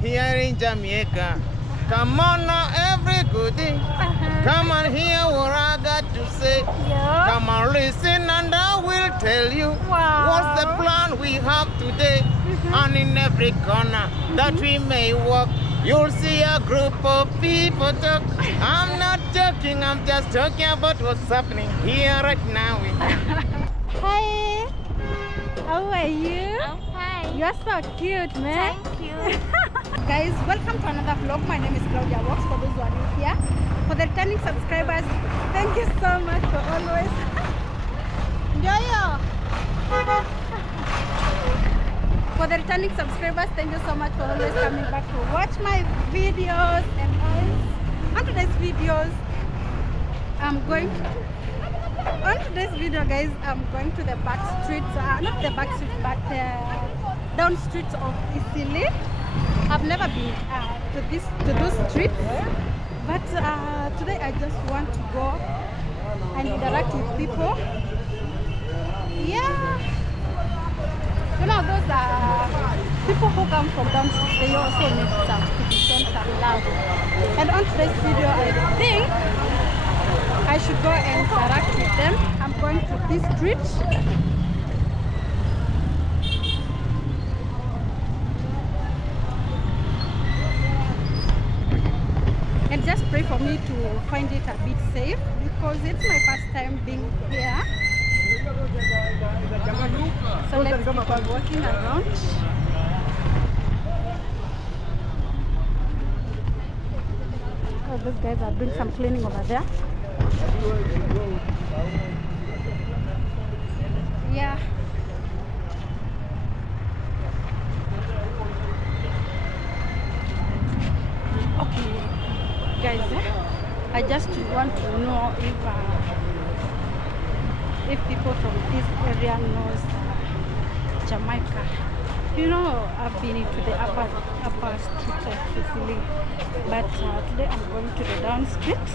here in Jamaica. Come on now, every goodie. Come on, hear what I got to say. Yeah. Come on, listen, and I will tell you what's the plan we have today. And in every corner that we may walk, you'll see a group of people talk. I'm not joking, I'm just talking about what's happening here right now. Hi, how are you? I'm fine. You're so cute, man. Thank you. Guys, welcome to another vlog. My name is Claudia Walks, for those who are new here. For the returning subscribers, thank you so much for always. For the returning subscribers, thank you so much for always coming back to watch my videos. And on today's videos, on today's video, guys, I'm going to the back streets, not the back streets, but the down streets of Isili. I've never been to those streets, but today I just want to go and interact with people. Yeah, you know, those people who come from down streets, they also need to be shown some love. And on today's video, I think I should go and interact with them. I'm going to this street. And just pray for me to find it a bit safe, because it's my first time being here. So let's keep on walking around. Oh, those guys are doing some cleaning over there. Yeah. Okay, guys, I just want to know if people from this area knows Jamaica. You know, I've been into the upper streets of Sicily, but today I'm going to the down streets.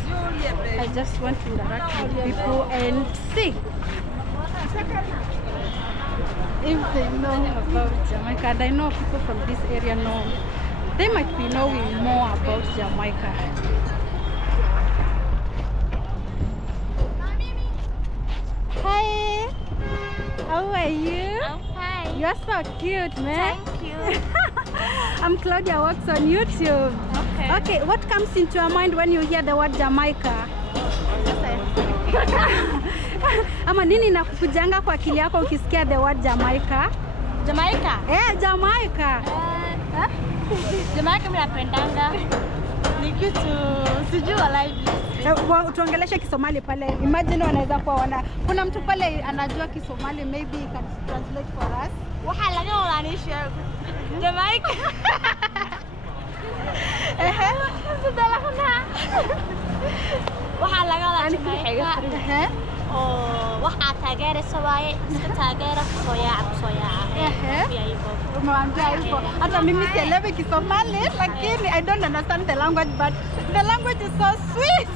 I just want to interact with people and see if they know about Jamaica. And I know people from this area know. They might be knowing more about Jamaica. Hi, how are you? I'm fine. You're so cute, man. Thank you. I'm Claudia Walks on YouTube. Okay. Okay, what comes into your mind when you hear the word Jamaica? Ama nini nakukujanga kwa akili yako ukisikia the word Jamaica? Jamaica? Jamaica. Jamaica mimi napendanga. Ni kitu sijua live. Tuongeleshe Kisomali pale. Imagine wanaweza kuwa kuna mtu pale anajua Kisomali, maybe he can translate for us. Waxa laga walaaniisha Jamaica. Waxa laga walaaniisha Jamaica. Oh, waxa taageeraysa waaye iska taageera soo yaaca. Umewambia hivyo. Hata mimi sielewi Kisomali, lakini I don't understand the language, but the language is so sweet.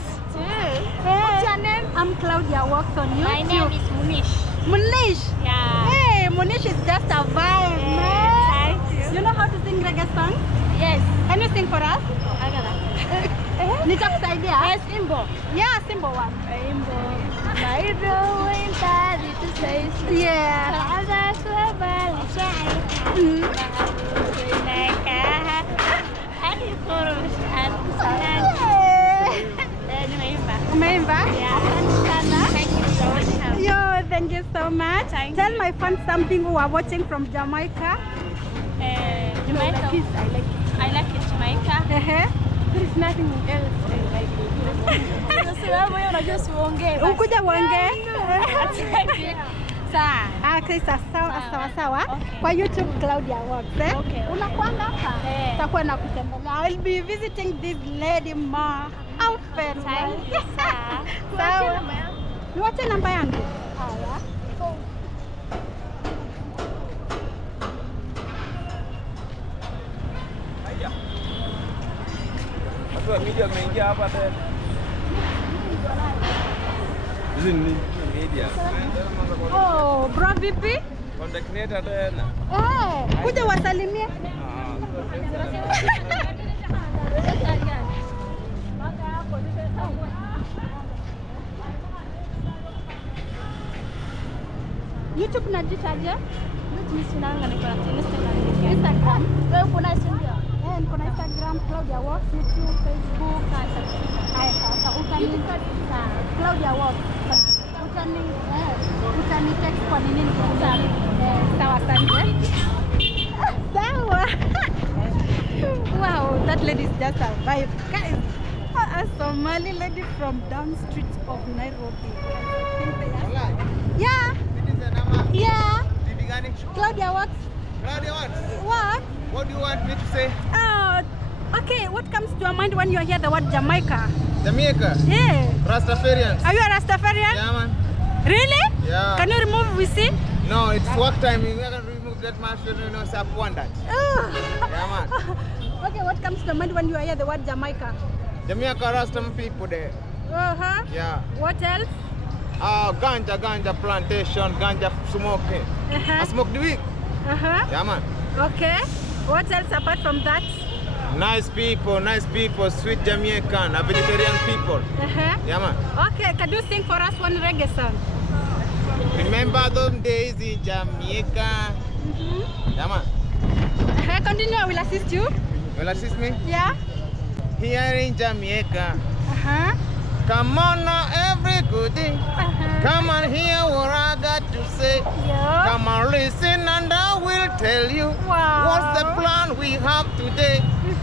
What's your name? I'm Claudia Walks on YouTube. My name is Munish. Munish? Yeah. Hey, Munish is just a vibe, man. Thank you. You know how to sing reggae songs? Yes. Can you sing for us? Nitakusaidia? Yes, Imbo. Yeah, simple one. Imbo. Yeah. Umeimba? Yo, thank you so much. Tell my fans something who are watching from Jamaica. Jamaica. I like it, Jamaica. There is nothing else I like it. Ukuja uongee? Sawa sawa. Kwa YouTube Claudia Walks. Okay. Unakuanga hapa? Takuwa nakutembelea. I'll be visiting this lady more often. Sawa. Niwache namba yangu. Haya. Watu wa media wameingia hapa tena. Hizi ni media. Oh, bro vipi? Content creator tena. Kuja wasalimie. YouTube najitaje? Mimi sina Instagram. Wewe kuna Instagram? Niko na Instagram, Claudia Works, YouTube, Facebook, haya sasa Claudia Works. Utani text kwa nini sawa asante. Sawa. Wow, that lady is just a vibe. Guys, a Somali lady from down streets of Nairobi. Yeah. Yeah. Claudia Works. Claudia Works. What? What do you want me to say? Okay, what comes to your mind when you hear the word Jamaica? Jamaica. Yeah. Rastafarians. Are you a Rastafarian? Yeah, man. Really? Yeah. Can you remove VC? No, it's work time. We can remove that man. You know, so I that. Oh. Yeah, man. Okay, what comes to your mind when you hear the word Jamaica? Jamaica Rastam people there. Uh-huh. Yeah. What else? Ganja plantation, ganja smoking. I smoke the weed. Uh-huh. Yeah, man. Okay. What else apart from that? Nice people, sweet Jamaican, a vegetarian people. Uh-huh. Yeah, man. Okay, can you sing for us one reggae song? Remember those days in Jamaica? Yeah, man. Continue, I will assist you. Will assist me? Yeah. Here in Jamaica. Uh-huh. Come on now, every good day. Uh-huh. Come on, hear what I got to say. Yeah. Come on, listen, and I will tell you what's the plan we have today.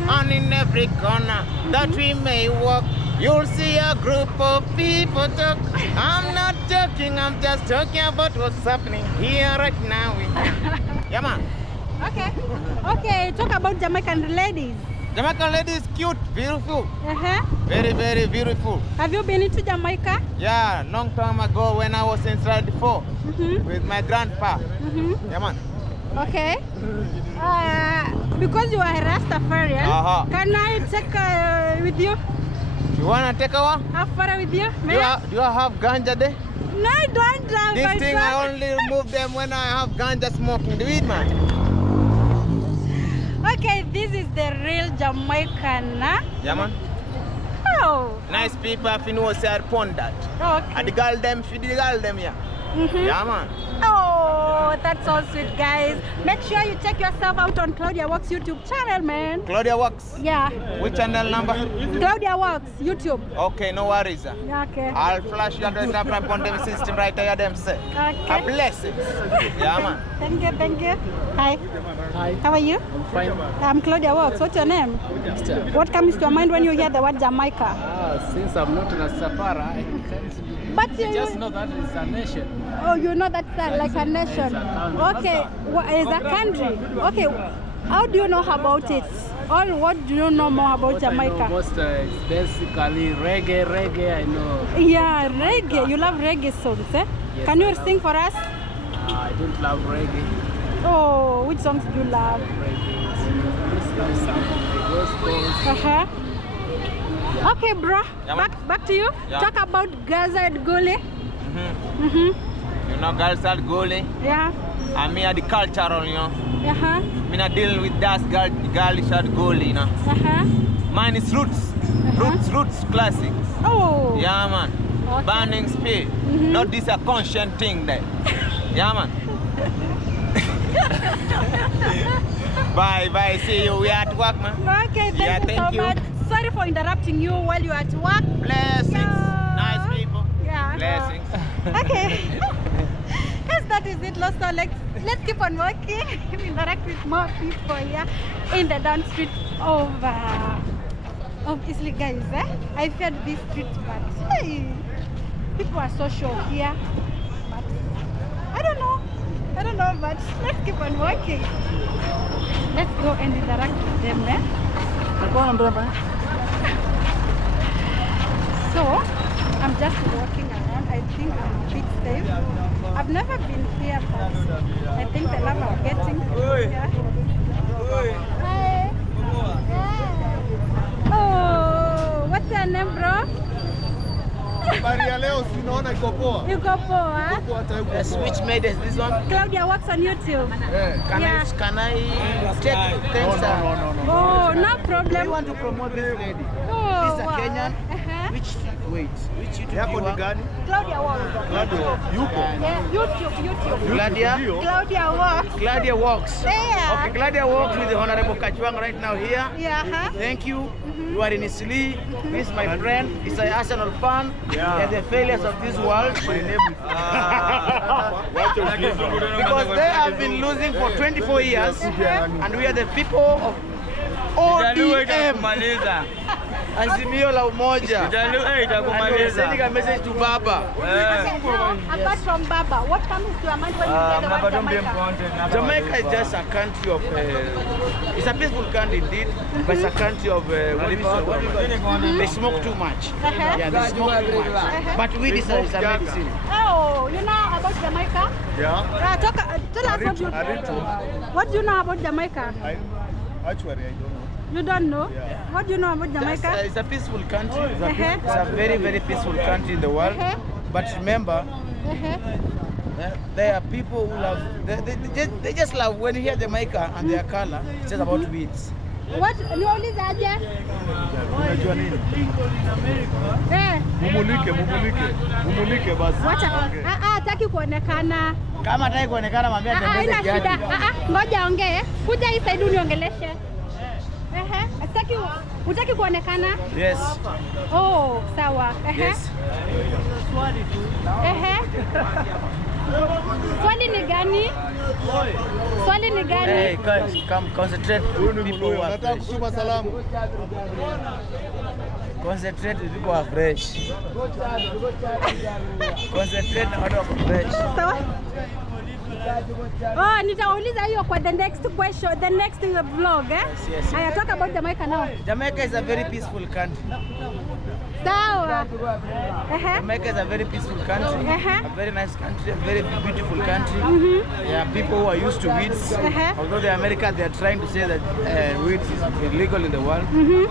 And in every corner that we may walk, you'll see a group of people talk. I'm not joking, I'm just talking about what's happening here right now. Yeah, man. Okay. Okay, talk about Jamaican ladies. Jamaican ladies, cute, beautiful. Uh-huh. Very, very beautiful. Have you been into Jamaica? Yeah, long time ago when I was in Strand 4 with my grandpa. Yeah, man. Okay. Because you are a Rastafarian, can I take with you? You wanna take a one? Have fun with you? Do you have ganja there? No, I don't have. This thing I only remove them when I have ganja smoking the weed, man. Okay, this is the real Jamaican, huh? Yeah, man. Oh. Nice people if you know say I pond that. Okay. And the girl them, feed the girl them, yeah. Yeah, man. Oh, that's so sweet, guys. Make sure you check yourself out on Claudia Works YouTube channel, man. Claudia Works? Yeah. Which channel number? Claudia Works YouTube. Okay, no worries. Okay. I'll flash your address up on them system right there, them say. Okay. A blessing. Yeah, man. Thank you, thank you. Hi. Hi. How are you? I'm fine. I'm Claudia Works. What's your name? What comes to your mind when you hear the word Jamaica? Since I'm not in a Safari, I can't. But I just know that it's a nation. Oh, you know that's like a nation. Okay, it's a country. Okay, how do you know about it? Or what do you know more about What Jamaica? I know most is basically reggae. I know. Yeah, reggae. You love reggae songs, eh? Yes, Can you I love sing for us? I don't love reggae. Oh, which songs do you love? Gospel. Okay, bro. Yeah, back to you. Yeah. Talk about Gaza and Gule. You know, girls are gully. Yeah. And me are the cultural, you know. Me not dealing with that girlish or gully, you know. Mine is roots. Roots classics. Oh. Yeah, man. Okay. Burning speed. Not this a conscious thing there. Yeah, man. Bye. See you. We are at work, man. Okay, Yeah, thank you so much. Sorry for interrupting you while you are at work. Blessings. Yeah. Nice people. Yeah. Blessings. Okay. Yes, that is it. So let's keep on working. Interact with more people here in the down street of Isley, guys. I felt this street, but hey, people are so sure here. But I don't know, but let's keep on working. Let's go and interact with them. So I'm just walking around. I think I'm a bit safe. I've never been here, but I think the love I'm getting. Yeah. Hi. Yeah. Oh, what's your name, bro? Habari ya leo si unaona iko poa? Iko poa. Yes, which made us this one? Claudia works on YouTube. Can I take things? No. Oh, no I problem. want to promote this lady. Oh, This is a wow. Kenyan. Which YouTube Yako you ni are? gani? Claudia works. Claudio, yuko. Yeah, YouTube. Claudia? Ndio. Claudia works. Claudia walks. Yeah. Okay, Claudia walks with the Honorable Kachwang right now here. Yeah. Thank you. You are in Isli. This is my friend. He's an Arsenal fan. And the failures of this world. My name is Because they have been losing for 24 years. And we are the people of ODM. Azimio la Umoja. And we are sending a message to Baba. Apart from Baba, what comes to your mind when you hear the word Jamaica? Jamaica is just a country of, it's a peaceful country indeed, but it's a country of, what do you call it? They smoke too much. Yeah, they smoke too much. But weed is a medicine. Oh, you know about Jamaica? Yeah. Tell us what do you know about Jamaica? Actually, I don't know. You don't know? Yeah. What do you know about Jamaica? It's a peaceful country. It's a very, very peaceful country in the world. But remember, there are people who love, they just love when you hear Jamaica and their color, it's just about weeds. What? Niulize aje? Unajua nini? Mumulike basi. Wacha. Hataki kuonekana. Kama hataki kuonekana mwambie atembeze Haina kiatu. shida. Ngoja ongee. Kuja hii side uniongeleshe. Hutaki kuonekana? Yes. Oh, sawa. Yes. Swali ni gani? Swali ni gani? Hey, come concentrate with people who are Nataka fresh. kutuma salamu. Concentrate with people who are fresh. Concentrate on watu wako fresh. Sawa? Oh, nitauliza hiyo kwa the next question, the next vlog, eh? Yes. I talk about Jamaica now. Jamaica is a very peaceful country. Sawa. Jamaica is a very peaceful country, a very nice country, a very beautiful country. There are people who are used to weeds. Although the America, they are trying to say that weed is illegal in the world,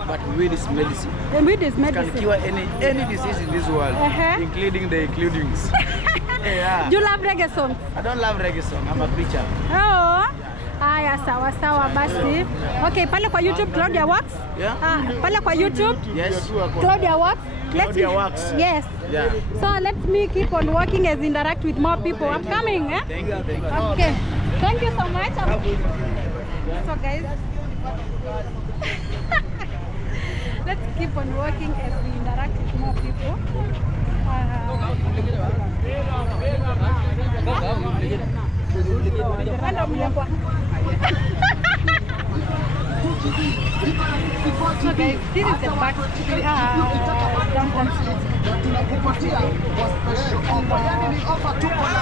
but weed is medicine. Weed is It can medicine. cure any disease in this world, including the includings. Yeah. Do you love reggae songs? I don't love reggae song. I'm a preacher. Oh. Aya, sawa sawa basi. Okay, pale kwa YouTube Claudia Works. Yeah. Pale kwa YouTube. Yes. Claudia Works. Claudia Works. Yes. Yeah. So let me keep on working as interact with more people. I'm coming, eh? Thank you. Thank you. Okay. Thank you so much. So guys, let's keep on working as we interact with more people. So guys, this is the back downtown street.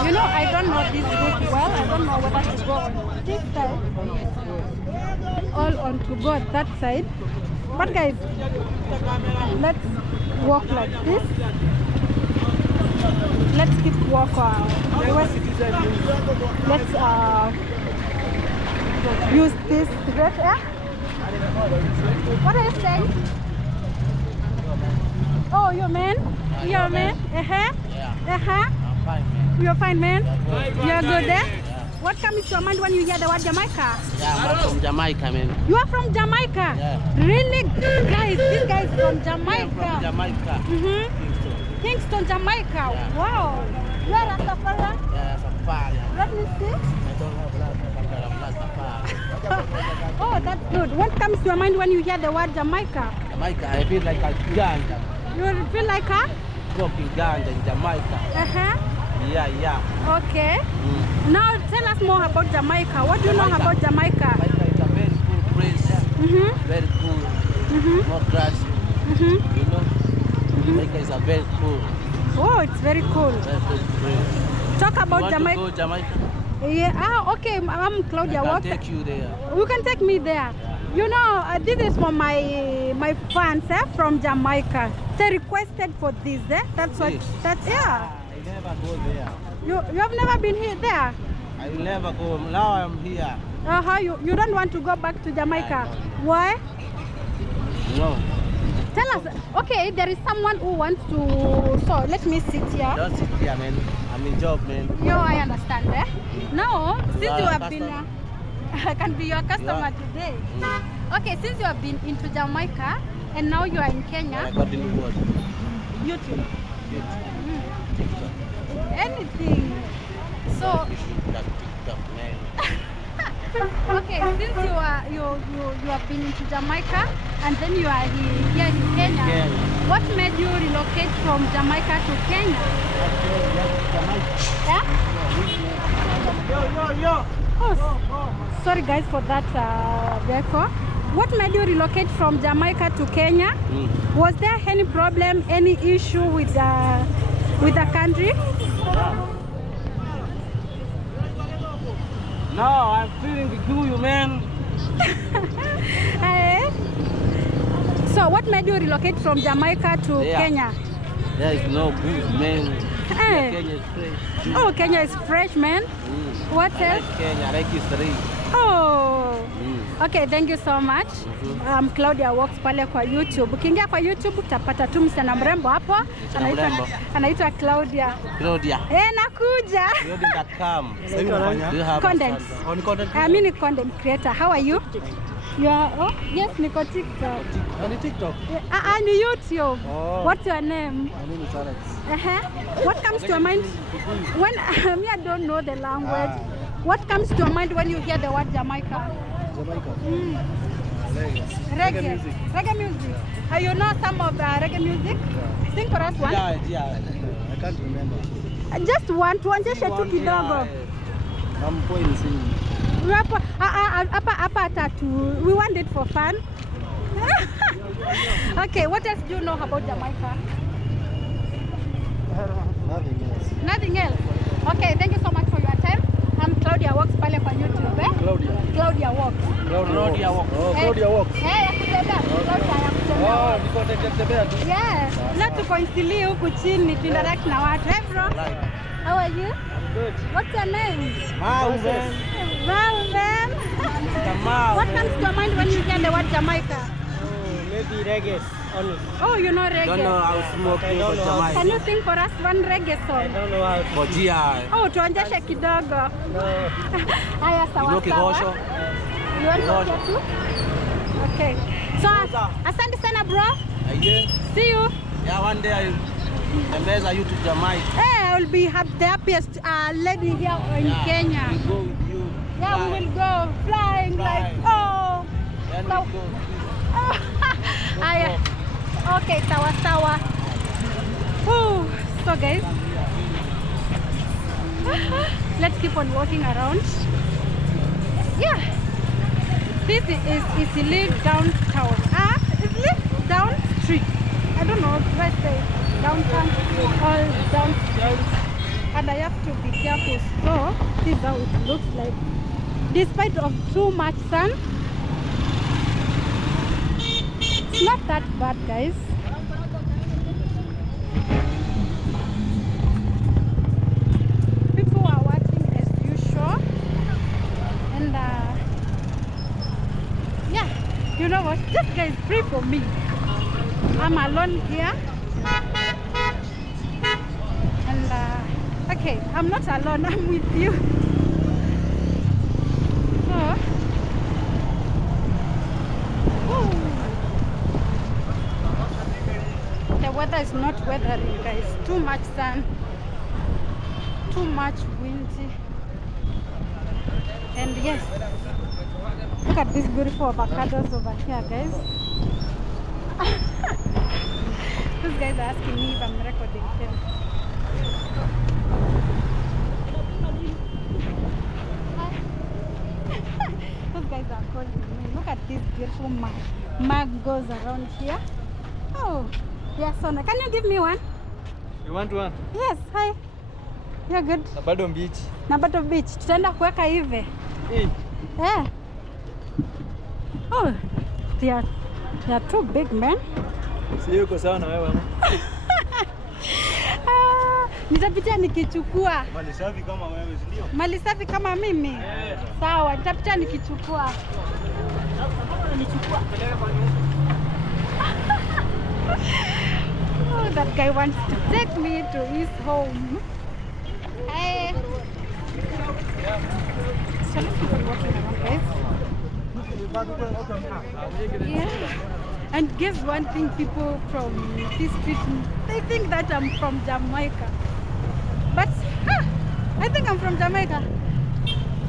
You know, I don't know this route well. I don't know whether to go on this side or on to go that side. But guys, let's walk like this. Let's keep walk. Let's use this right here. What are you saying? Oh, you're man? You're man? I'm fine, man. You're fine, man? You're good there? What comes to your mind when you hear the word Jamaica? Yeah, I'm from Jamaica, man. You are from Jamaica? Yeah. Really? Guys, this guy is from Jamaica. Yeah, from Jamaica. Kingston, Jamaica. Yeah. Wow. You are Rastafarian? Yeah, Rastafarian. Let me see. I don't have Rastafarian. Oh, that's good. What comes to your mind when you hear the word Jamaica? Jamaica, I feel like a ganja. You feel like a? Smoking ganja in Jamaica. Yeah. Okay. Now tell us more about Jamaica. What do you know about Jamaica? Jamaica is a very cool place. Very cool. More grass. You know, Jamaica is a very cool. Oh, it's very cool. Very cool place. Talk about Jamaica. You want to go Jamaica? Yeah. Okay. I'm Claudia. I can What? take you there. You can take me there. You know, this is for my fans from Jamaica. They requested for this. That's what. Yes. That's yeah. I never go there. You have never been here there. I will never go. Now I'm here. You don't want to go back to Jamaica? Why? No. Tell us, okay, there is someone who wants to, so let me sit here. Don't sit here, man. I'm in job, man. Yo, I understand, eh? Now, since you have been, customer. I can be your customer today. Okay, since you have been into Jamaica, and now you are in Kenya. I got the new word. YouTube. Anything. So, TikTok, man. okay, since you have been into Jamaica and then you are here in Kenya, what made you relocate from Jamaica to Kenya? Yeah? Oh, sorry guys for that vehicle. What made you relocate from Jamaica to Kenya? Was there any problem, any issue with the country? No, I'm feeling the glue, man. So what made you relocate from Jamaica to Kenya? There is no good, man. Kenya is fresh. Oh, Kenya is fresh, man. What else? I like Kenya, I like history. Oh. Okay, thank you so much. Claudia Walks pale kwa YouTube. Ukiingia kwa YouTube utapata tu msichana mrembo hapo. Anaitwa Claudia. Claudia. Nakuja. Claudia.com. Do you have Content. On content? I'm a content creator. How are you? You are, oh, yes, Niko TikTok. On TikTok? On YouTube. Oh. What's your name? My name is Alex. What comes to your mind when I don't know the language? What comes to your mind when you hear the word Jamaica? Jamaica. Reggae music. Reggae music. You know some of the reggae music? Yeah. Sing for us one. Yeah. I can't remember. Just one tu kidogo. I'm going singing. Apa tatu. We want it for fun. Okay, what else do you know about Jamaica? Nothing else. Nothing else. Okay, thank you so much for your time. I'm Claudia Walks pale kwa YouTube, eh? Claudia Walks. Claudia Walks. Oh, Claudia Walks. Ya kutembea. Claudia ya kutembea. Oh, niko tembea tu. Yeah. Leo tuko instantly huku chini tu interact na watu. Hey bro. How are you? Good. What's your name? Malvin. Malvin. What comes to your mind when you hear the word Jamaica? Maybe reggae only. Oh, you know reggae. Don't know how smoking for Jamaica. Can you sing for us one reggae song? I don't know how to. For GI. Oh, tuonjeshe kidogo. No. Haya, sawa You know Kigosho? You want to hear too? Okay. So, asante sana bro. Yeah. See you. Yeah, one day I embeza you to Jamaica. Hey, I will be the happiest lady here in Kenya. We go with you. Yeah, we will go flying like, oh. Then So, we go. Aya. Okay, sawa. Ooh. So guys, let's keep on walking around. Yeah. This is easily downtown. Easily down street. I don't know, let's say downtown or down street. And I have to be careful. So this is how it looks like. Despite of too much sun, it's not that bad, guys. People are working as usual, and yeah, you know what? This guy is free for me. I'm alone here, and okay, I'm not alone. I'm with you. So. The weather is not weathering, guys. Too much sun, too much windy, and yes, look at these beautiful avocados over here, guys. These guys are asking me if I'm recording them. Those guys are calling me. Look at these beautiful mangoes around here. Oh, yes, Sona. Can you give me one? You want one? Yes, hi. You're good. Na bado beach. Na bado beach. Tutaenda kuweka hivi. Yeah. Oh, they are too big, man. Si yuko sawa na wewe ama? Nitapitia nikichukua. Mali safi kama wewe, si ndio? Mali safi kama mimi? Sawa, nitapitia nikichukua. guy wants to take me to his home. Hey. So let's keep on walking around, guys. Yeah. And guess one thing, people from this street, they think that I'm from Jamaica. But I think I'm from Jamaica.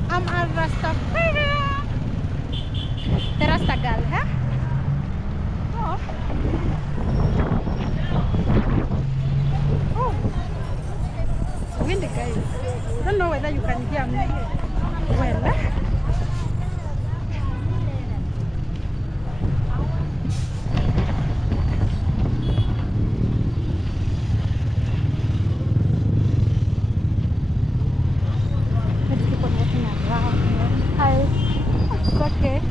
I'm a Rastafarian. The Rasta girl, huh? Oh. Oh. It's windy, guys. I don't know whether you can hear me well. Okay.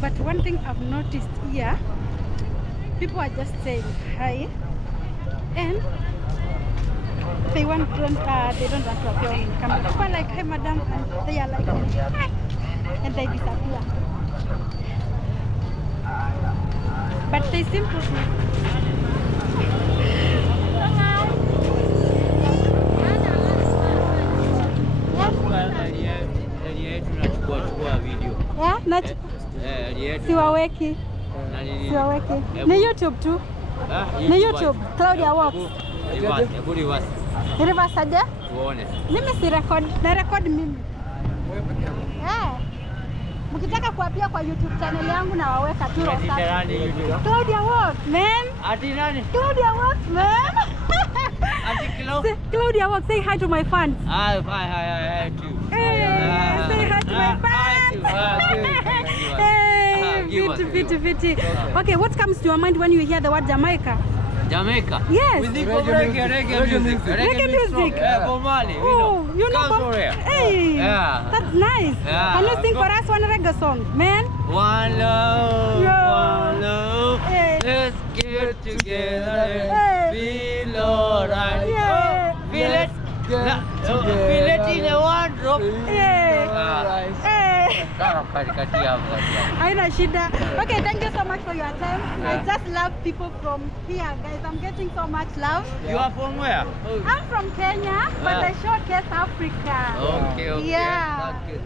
But one thing I've noticed here, people are just saying hi, and they don't want to appear on camera. People are like, "Hi, madam," and they are like, "Hi," and they disappear. But they seem to be. Siwaweki. Ni YouTube tu. Ni YouTube. Claudia Walks. Reverse aje? Tuone. Mimi si record, na record mimi. Mkitaka kuapia kwa YouTube channel yangu na waweka tu rosa. Claudia Walks, man. Ati nani? Claudia Walks, man. Claudia Walks, say hi to my fans. Hi to. Say hi to my fans. Fiti. Okay, what comes to your mind when you hear the word Jamaica? Jamaica? Yes. We think of reggae music. Reggae music. Bomali, you know. Hey, yeah. That's nice. Yeah. Can you sing for us one reggae song, man? One love, one love. Hey. Let's get together Hey. and feel alright. Yeah. Feel it in a one drop. Aina shida. Okay, thank you so much for your time. I just love people from here, guys. I'm getting so much love. You are from where? I'm from Kenya, but I showcase Africa. Okay. Yeah. Thank you.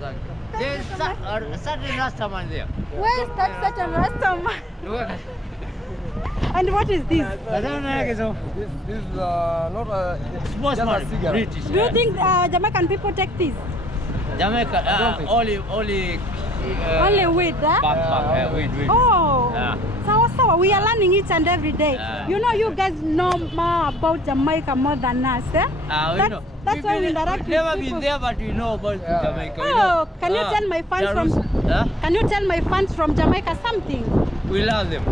There's a certain Rastaman there. Where is that certain Rastaman? And what is this? This is not a Small cigarette. British. Do you think Jamaican people take this? Jamaica, only Only weed, weed. Oh, Yeah. so we are learning each and every day. Yeah. You know, you guys know more about Jamaica more than us, eh? That's why we interact with never people. been there, but we know about Jamaica. Oh, can you tell my fans Can you tell my fans from Jamaica something? We love them.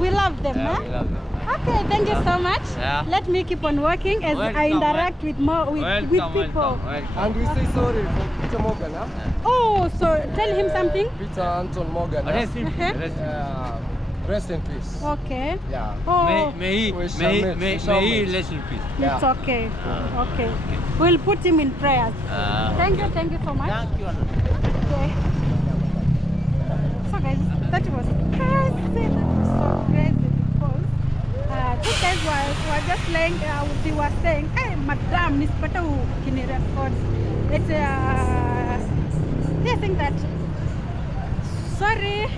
We love them, Yeah, huh? we love them. Okay, thank you so much. Yeah. Let me keep on working as I interact with people. And we say sorry for Peter Morgan, huh? Oh, so tell him something. Peter Anton Morgan. Rest in peace. Rest in peace. Okay. Yeah. Oh, May he rest in peace. it's okay. Okay. We'll put him in prayers. Thank you so much. Thank you. Okay. So guys, that was crazy. That was so crazy because these guys were just laying. They were saying, "Hey, madam, nisipata kini records." It's they think that. Sorry.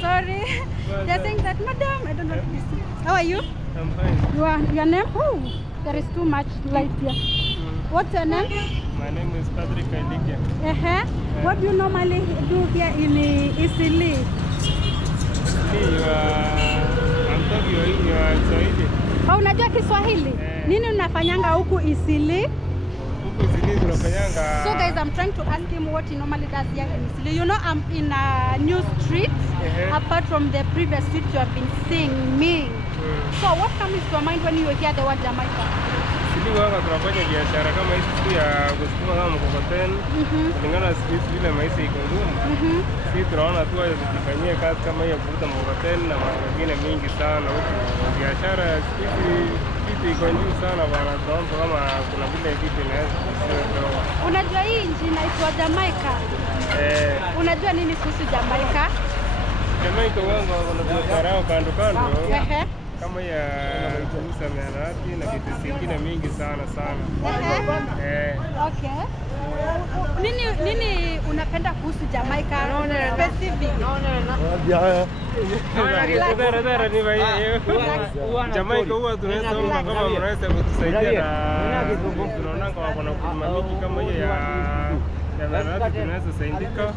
They're saying that, madam, I don't know what this is. How are you? I'm fine. Your name? Oh, there is too much light here. What's your name? My name is Patrick Kailikia. What do you normally do here in Isili? I'm talking your Swahili. Oh, unajua Kiswahili? Nini unafanyanga huku Isili? So guys, I'm trying to ask him what he normally does here in Isili. You know, I'm in a new street, apart from the previous street you have been seeing me. So what comes to your mind when you hear the word Jamaica? Sisi wanga tunafanya biashara kama hizi ya kusukuma kama mkokoteni. Kulingana na street vile maisha iko ngumu. Sisi tunaona tu tujifanyie kazi kama hiyo kuvuta mkokoteni na mambo mengine mingi sana huko. Biashara sisi kitu iko juu sana bana, tunaomba kama kuna vile kitu inaweza kusiwa. Unajua hii nchi inaitwa Jamaica. Unajua nini kuhusu Jamaica? Jamaica wangu wana biashara yao kando kando. Kama ya kuuza mianati na vitu vingine mingi sana. Okay. Nini unapenda kuhusu Jamaica specific? Jamaica huwa tunaweza omba kama mnaweza kutusaidia na tunaona kama kuna kulima mingi kama hiyo ya mianati tunaweza saidika.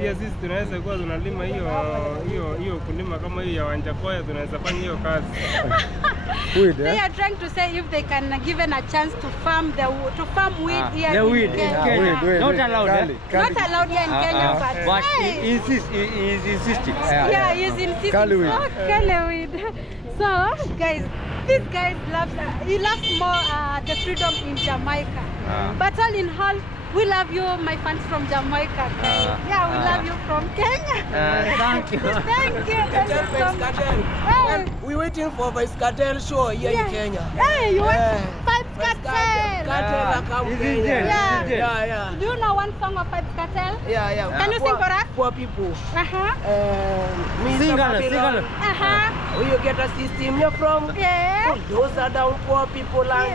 Pia sisi tunaweza kuwa tunalima hiyo kulima kama hiyo ya Wanjakoya, tunaweza fanya hiyo kazi. They are trying to say if they can given a chance to farm weed here in Kenya. Not allowed. Not allowed here in Kenya, But he is insisting. Yeah, he's insisting. Kale weed. So, guys, this guy loves more the freedom in Jamaica. But all in all, we love you, my fans from Jamaica. Yeah, we love you from Kenya. Thank you. Thank you so much. Hey. We're waiting for Vice Cartel show here in Kenya. Hey, you want Vibes Cartel? Cartel come Kenya. Yeah. Do you know one song of Vibes Cartel? Yeah. Can you sing for us? Poor people. Sing on. You get a system you're from. Yeah. Those are down poor people land.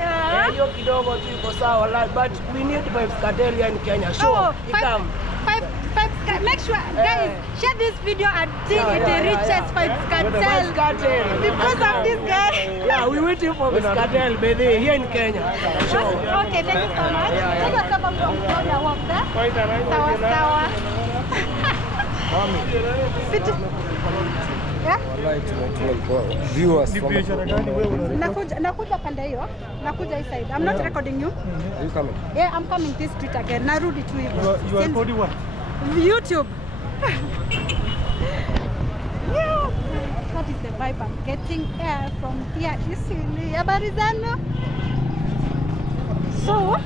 Hiyo kidogo tu iko sawa, but we need Vibes Cartel here in Kenya. Show. Make sure, guys, share this video until it reaches Vibes Cartel. Because of this guy. Yeah, we're waiting for Vibes Cartel, baby, here in Kenya. Show. Okay, thank you so much. Thank you so much for your work there. Sawa. Nakuja pande hiyo. Nakuja hii side. I'm not recording you. Are you coming? Yeah, I'm coming this street again. Narudi tu hivyo. You are recording what? YouTube. Yeah. What is the vibe I'm getting from here? Isili. Habari zenu? So, I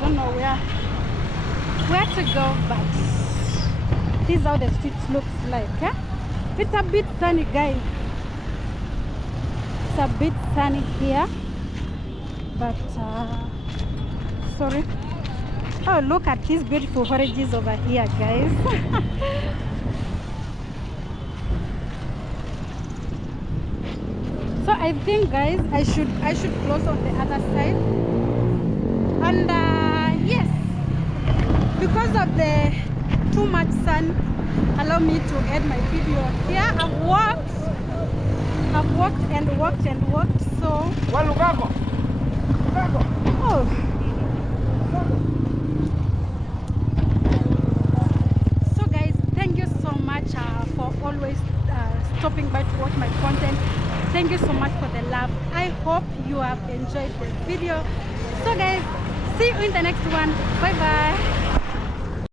don't know where to go, but this is how the street looks like. It's a bit sunny, guys. It's a bit sunny here, but sorry. Oh, look at these beautiful forages over here, guys. So I think, guys, I should close on the other side. And yes, because of the too much sun, allow me to end my video here. I've walked and walked. So so guys, thank you so much for always stopping by to watch my content. Thank you so much for the love. I hope you have enjoyed the video. So guys, see you in the next one. Bye bye.